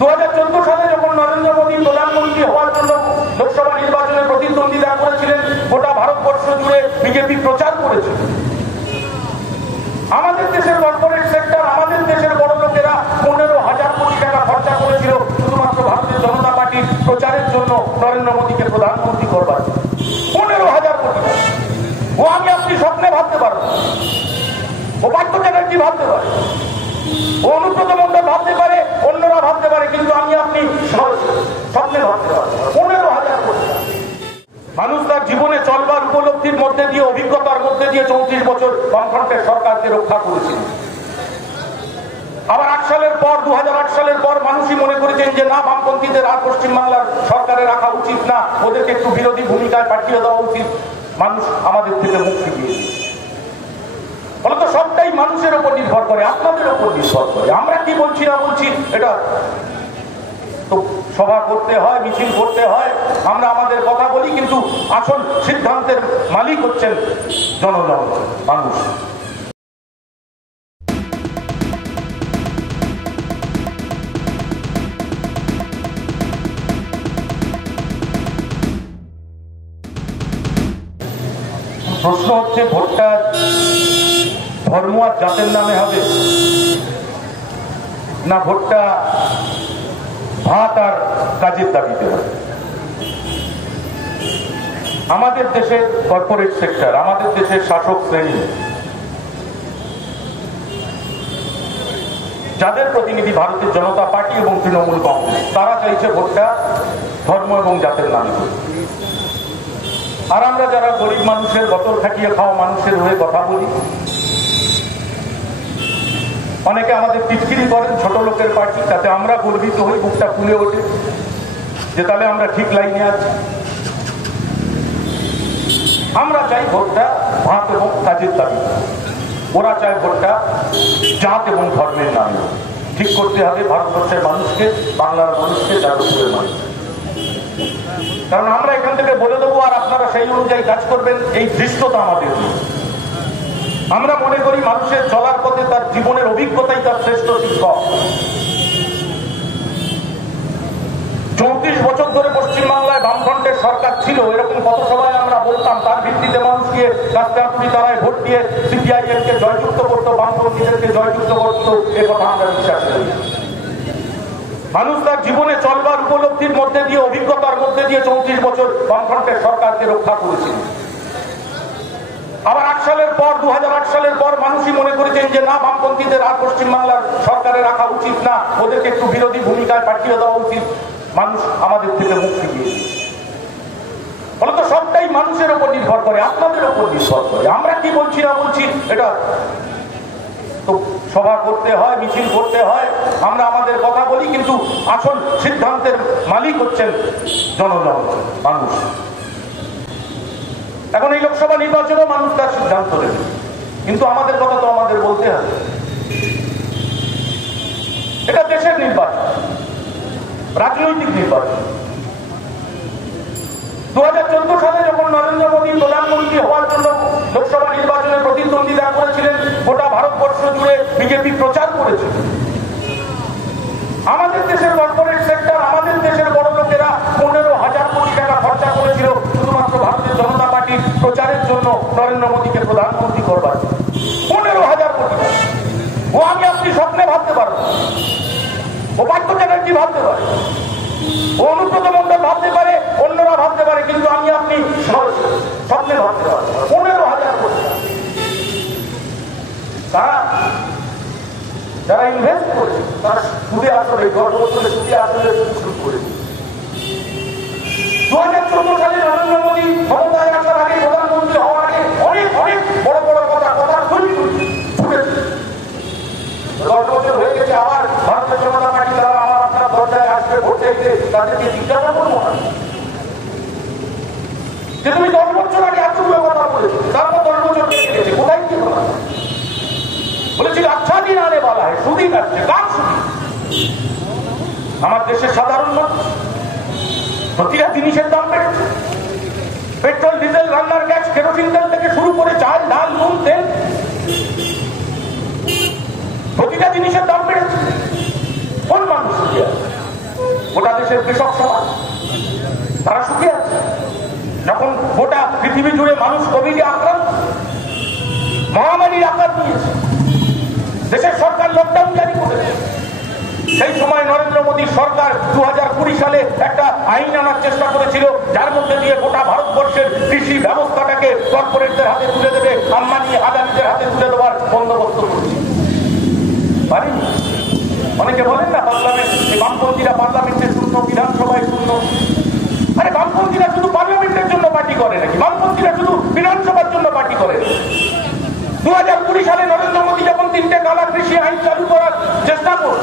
2014 সালে যখন নরেন্দ্র মোদী প্রধানমন্ত্রী হওয়ার জন্য লোকসভা নির্বাচনে প্রতিদ্বন্দ্বিতা করেছিলেন, গোটা ভারতবর্ষ জুড়ে বিজেপি প্রচার করেছিল। আমাদের দেশের কর্পোরেট সেক্টর, আমাদের দেশের বড় লোকেরা 15,000 কোটি টাকা খরচা করেছিল শুধুমাত্র ভারতীয় জনতা পার্টির প্রচারের জন্য নরেন্দ্র মোদীকে প্রধানমন্ত্রী করবার। 15,000 কোটি টাকা। ও আমি আপনি স্বপ্নে ভাবতে পারবো, ও পার্থ চ্যাটার্জি ভাবতে পারে, ও অনুব্রত মণ্ডল ভাবতে পারে, অন্যরা ভাবতে পারে, কিন্তু আমি আপনি স্বপ্নে ভাবতে পারবো 15,000 কোটি টাকা। মানুষ তার জীবনে চলবার উপলব্ধির মধ্যে দিয়ে, অভিজ্ঞতার মধ্যে দিয়ে 34 বছর বামফ্রন্টের সরকারকে রক্ষা করেছিল। আবার 8 সালের পর, 2008 সালের পর মানুষই মনে করেছেন যে না, বামপন্থীদের আর পশ্চিমবাংলার সরকারে রাখা উচিত না, ওদেরকে একটু বিরোধী ভূমিকায় পাঠিয়ে দেওয়া উচিত। মানুষ আমাদের থেকে মুখ ফিরিয়ে দিয়েছে। ফলত সবটাই মানুষের উপর নির্ভর করে, আপনাদের উপর নির্ভর করে। আমরা কি বলছি না বলছি এটা তো সভা করতে হয়, মিছিল করতে হয়, আমরা আমাদের কথা বলি, কিন্তু আসল সিদ্ধান্তের মালিক হচ্ছেন জনগণ, মানুষ। প্রশ্ন হচ্ছে, ভোটটা ধর্ম আর জাতের নামে হবে, না ভোটটা ভাত আর কাজের দাবিতে হবে? আমাদের দেশের কর্পোরেট সেক্টর, আমাদের দেশের শাসক শ্রেণী, যাদের প্রতিনিধি ভারতীয় জনতা পার্টি এবং তৃণমূল কংগ্রেস, তারা চাইছে ভোটটা ধর্ম এবং জাতের নামে হবে। আর আমরা যারা গরিব মানুষের, বছর খাটিয়ে খাওয়া মানুষের হয়ে কথা বলি, অনেকে আমাদের টিটকিরি করেন ছোট লোকের পার্টি, তাতে আমরা গর্বিত হই, বুকটা ফুলে ওঠে যে তাহলে আমরা ঠিক লাইনে আছি। আমরা চাই ভোটটা ভাত এবং কাজের দাবি, ওরা চায় ভোটটা জাত এবং ধর্মের নামে। ঠিক করতে হবে ভারতবর্ষের মানুষকে, বাংলার মানুষকে, যাদবপুরের মানুষকে। কারণ আমরা এখান থেকে বলে দেবো আর আপনারা সেই অনুযায়ী কাজ করবেন, এই দৃশ্যটা আমাদের। আমরা মনে করি মানুষের চলার পথে তার জীবনের অভিজ্ঞতাই তার শ্রেষ্ঠ শিক্ষক। 34 বছর ধরে পশ্চিমবাংলায় বামফ্রন্টের সরকার ছিল, এরকম কত সময় আমরা বলতাম, তার ভিত্তিতে মানুষকে কাস্টাপুরি তারায় ভোট দিয়ে সিপিআইএম কে জয়যুক্ত করতো, বামপন্থীদেরকে জয়যুক্ত করতো, এ কথা আমরা বিশ্বাস করি। মানুষ তার জীবনে চলবার উপলব্ধির মধ্যে দিয়ে, অভিজ্ঞতার মধ্যে দিয়ে 34 বছর বামফ্রন্টের সরকারকে রক্ষা করেছিল। আবার 8 সালের পর, 2008 সালের পর মানুষই মনে করেছেন যে না, বামপন্থীদের আর পশ্চিমবাংলার সরকারে রাখা উচিত না, ওদেরকে একটু বিরোধী ভূমিকায় পাঠিয়ে দেওয়া উচিত। মানুষ আমাদের থেকে মুখ ফিরিয়ে দিয়েছে। ফলত সবটাই মানুষের উপর নির্ভর করে, আপনাদের উপর নির্ভর করে। আমরা কি বলছি না বলছি এটা তো সভা করতে হয়, মিছিল করতে হয়, আমরা আমাদের কথা বলি, কিন্তু আসল সিদ্ধান্তের মালিক হচ্ছেন জনগণ, মানুষ। এখন এই লোকসভা নির্বাচনেও মানুষ তার সিদ্ধান্ত নেবে, কিন্তু আমাদের কথা তো আমাদের বলতে হবে। এটা দেশের নির্বাচন, রাজনৈতিক নির্বাচন। 2014 সালে যখন নরেন্দ্র মোদী প্রধানমন্ত্রী হওয়ার জন্য লোকসভা নির্বাচনে প্রতিদ্বন্দ্বিতা করেছিলেন, গোটা ভারতবর্ষ জুড়ে বিজেপি প্রচার করেছিল। আমাদের দেশের কর্পোরেট সেক্টর, আমাদের দেশের বড় লোকেরা 15,000 কোটি টাকা খরচা করেছিল শুধুমাত্র ভারতীয় জনতা পার্টির প্রচারের জন্য নরেন্দ্র মোদীকে প্রধানমন্ত্রী করবার। 15,000 কোটি টাকা। ও আমি আপনি স্বপ্নে ভাবতে পারবো, ও পার্থ চ্যাটার্জি ভাবতে পারে, ও অনুব্রত মণ্ডল ভাবতে পারে, অন্যরা ভাবতে পারে, কিন্তু আমি আপনি স্বপ্নে ভাবতে পারবো 15,000 কোটি টাকা। তারা যারা ইনভেস্ট করেছে, তারা সুদে আসলে, 10 বছরে সুদে আসলে শুরু করেছে। 2014 সালে নরেন্দ্র মোদী ক্ষমতায় আসার আগে, প্রধানমন্ত্রী হওয়ার আগে অনেক অনেক বড় বড় কথা ফুটেছে। 10 বছর হয়ে গেছে, আবার ভারতীয় জনতা পার্টি তারা আমার আপনার দরজায় আসবে ভোট চাইতে, তাদেরকে জিজ্ঞাসা করবো না যে তুমি 10 বছর আগে এতগুলো কথা বলেছো, তারপর 10 বছর কেটে গেছে, কোথায় কি কথা বলেছিল? আচ্ছা দিন আনে বলা হয়, সুদিন আসছে, কার সুদিন? আমার দেশের সাধারণ মানুষ, প্রতিটা জিনিসের দাম বেড়েছে। পেট্রোল, ডিজেল, রান্নার গ্যাস, কেরোসিন তেল থেকে শুরু করে চাল, ডাল, নুন, তেল, প্রতিটা জিনিসের দাম বেড়েছে। কোন মানুষ সুখী আছে? বাংলাদেশের কৃষক সমাজ তারা সুখে আছে। যখন গোটা পৃথিবী জুড়ে মানুষ কোভিডে আক্রান্ত, মহামারীর আকার নিয়েছে, দেশের সরকার লকডাউন জারি করেছে, সেই সময় নরেন্দ্র মোদীর সরকার 2020 সালে একটা আইন আনার চেষ্টা করেছিল, যার মধ্যে দিয়ে গোটা ভারতবর্ষের কৃষি ব্যবস্থাটাকে কর্পোরেটদের হাতে তুলে দেবে, আম্বানি আদানিদের হাতে তুলে দেওয়ার বন্দোবস্ত করেছে। পারেনি। অনেকে বলেন না পার্লামেন্ট, বামপন্থীরা পার্লামেন্টে শূন্য, বিধানসভায় শূন্য। আরে বামপন্থীরা শুধু পার্লামেন্টের জন্য পার্টি করে নাকি? বামপন্থীরা শুধু বিধানসভার জন্য পার্টি করে? 2020 সালে নরেন্দ্র মোদী যখন 3টে কালা কৃষি আইন চালু করার চেষ্টা করল,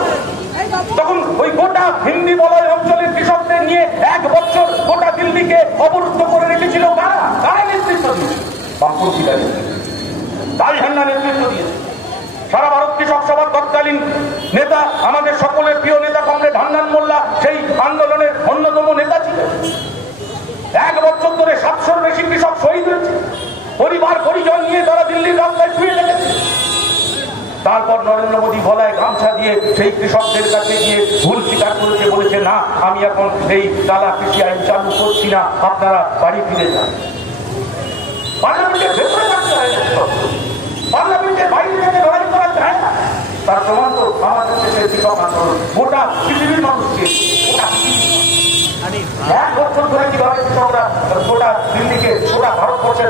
তখন ওই গোটা হিন্দি বলয় অঞ্চলের কৃষকদের নিয়ে 1 বছর গোটা দিল্লিকে অবরুদ্ধ করে রেখেছিল। কারা নেতৃত্ব দিয়েছে? বামপন্থীরা। তাই ঝান্ডা নেতৃত্ব দিয়েছে। সারা ভারত কৃষক সভার তৎকালীন নেতা, আমাদের সকলের প্রিয় নেতা কমরেড হান্নান মোল্লা সেই আন্দোলনের অন্যতম নেতা ছিলেন। 1 বছর ধরে 700-র বেশি কৃষক শহীদ হয়েছে, পরিবার পরিজন নিয়ে তারা দিল্লির রাস্তায় শুয়ে লেগেছে। তারপর নরেন্দ্র মোদী গলায় গামছা দিয়ে সেই কৃষকদের কাছে গিয়ে ভুল স্বীকার করেছে, বলেছে না আমি এখন এই কালা কৃষি আইন চালু করছি না, আপনারা বাড়ি ফিরে যান। পার্লামেন্টের ভেতরে থাকতে হয় না, পার্লামেন্টের বাইরে থেকে লড়াই করা যায় না। তার প্রমাণ তো আমাদের দেশের কৃষক আন্দোলন, গোটা পৃথিবীর মানুষকে 1 বছর ধরে কিভাবে কৃষকরা গোটা দিল্লিকে, গোটা ভারতবর্ষের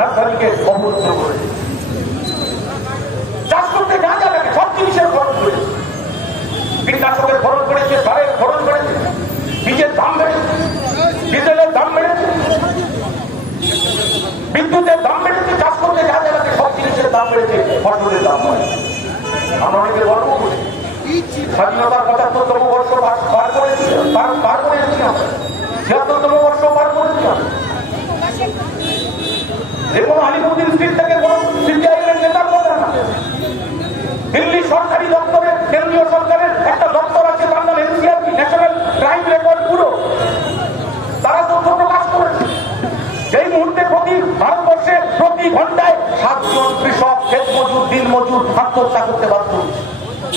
রাজধানীকে অবরুদ্ধ করেছে। চাষ করতে যা যা লাগে সব জিনিসের খরচ বেড়েছে, কীটনাশকের খরচ বেড়েছে, সারের খরচ বেড়েছে, বীজের দাম বেড়েছে, ডিজেলের দাম বেড়েছে, বিদ্যুতের দাম বেড়েছে, চাষ করতে যা যা লাগে সব জিনিসের দাম বেড়েছে, ফসলের দাম বেড়েছে। আমরা অনেকে গর্ব করি স্বাধীনতার 75তম বর্ষ পার করেছি, 76তম বর্ষ পার করেছি। যে কোনো আলিমুদ্দিন স্ট্রিট থেকে কোনো সিপিআইএমের নেতার কথা না। দিল্লি সরকারি দপ্তরের, কেন্দ্রীয় সরকারের একটা দপ্তর আছে, তার নাম NCRB, national crime record bureau. তারা তথ্য প্রকাশ করেছে যেই মুহূর্তে ভারতবর্ষে প্রতি ঘন্টায় 7 জন কৃষক, ক্ষেত মজুর, দিন মজুর আত্মহত্যা করতে বাধ্য হচ্ছে।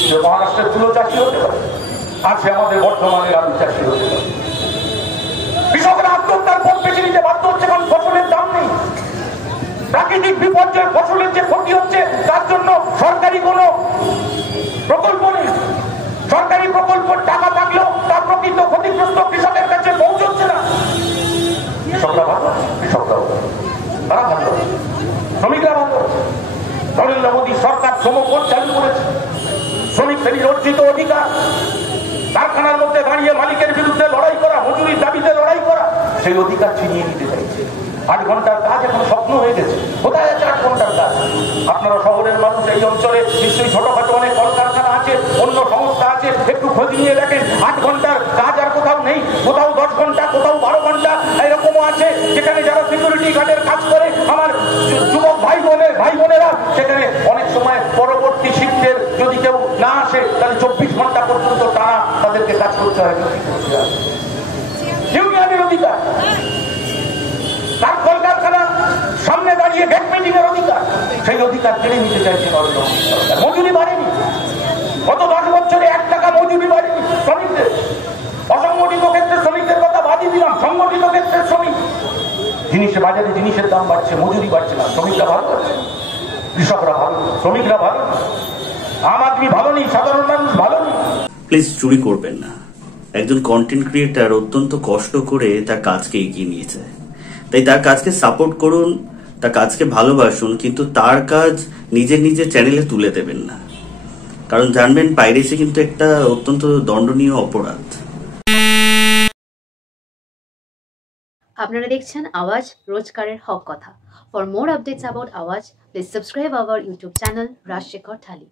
সে মহারাষ্ট্রের তুলো চাষি হতে পারে, আর সে আমাদের বর্ধমানের আলু চাষি হতে পারে। কৃষকরা আত্মহত্যার পথ বেছে নিতে বাধ্য হচ্ছে, কারণ ফসলের দাম নেই। প্রাকৃতিক বিপর্যয়, ফসলের যে ক্ষতি হচ্ছে তার জন্য সরকারি কোনো প্রকল্প নেই। সরকারি প্রকল্পের টাকা থাকলেও তা প্রকৃত ক্ষতিগ্রস্ত কৃষকের কাছে পৌঁছচ্ছে না। কৃষকরা ভালো, কৃষকরাও তারা ভালো, শ্রমিকরা ভালো। নরেন্দ্র মোদী সরকার শ্রমকোড চালু করেছে, শ্রমিকদের অর্জিত অধিকার, কারখানার মধ্যে দাঁড়িয়ে মালিকের বিরুদ্ধে লড়াই করা, মজুরির দাবিতে লড়াই করা, সেই অধিকার ছিনিয়ে নিতে চাইছে। 8 ঘন্টার কাজ এখন স্বপ্ন হয়ে গেছে। কোথায় আছে 8 ঘন্টার কাজ? আপনারা শহরের মানুষ, এই অঞ্চলে নিশ্চয়ই ছোটখাটো অনেক কলকারখানা আছে, অন্য সংস্থা আছে, একটু খোঁজ নিয়ে দেখেন। 8 ঘন্টার কাজ আর কোথাও নেই। কোথাও 10 ঘন্টা, কোথাও 12 ঘন্টা, এরকমও আছে যেখানে যারা সিকিউরিটি গার্ডের কাজ করে আমার যুবক ভাই বোনেরা, সেখানে অনেক সময় পরবর্তী শিফটের যদি কেউ না আসে তাহলে 24 ঘন্টা পর্যন্ত টানা তাদেরকে কাজ করতে হয়। ইউনিয়নের অধিকার, তার কলকারখানা সামনে দাঁড়িয়ে গেট মিটিং এর অধিকার, সেই অধিকার কেড়ে নিতে চাইছে নরেন্দ্র মোদী সরকার। মজুরি বাড়েনি, গত 10 বছরে 1 টাকা মজুরি বাড়েনি শ্রমিকদের। অসংগঠিত ক্ষেত্রে শ্রমিকদের কথা বাদই দিলাম, সংগঠিত ক্ষেত্রের শ্রমিক, বাজারে জিনিসের দাম বাড়ছে, মজুরি বাড়ছে না, শ্রমিকরা ভালো আছে, কৃষকরা ভালো, শ্রমিকরা ভালো, আম আদমি ভালো নেই, সাধারণ মানুষ ভালো নেই। প্লিজ চুরি করবেন না। একজন কন্টেন্ট ক্রিয়েটার অত্যন্ত কষ্ট করে তার কাজকে এগিয়ে নিয়েছে, তাই তার কাজকে সাপোর্ট করুন, তার কাজকে ভালোবাসুন, কিন্তু তার কাজ নিজের চ্যানেলে তুলে দেবেন না, কারণ জানবেন পাইরেসি কিন্তু একটা অত্যন্ত দণ্ডনীয় অপরাধ। আপনারা দেখছেন আওয়াজ, রোজকারের হক কথা। For more updates about Awaaz, please subscribe our YouTube channel Rajshekhar thali.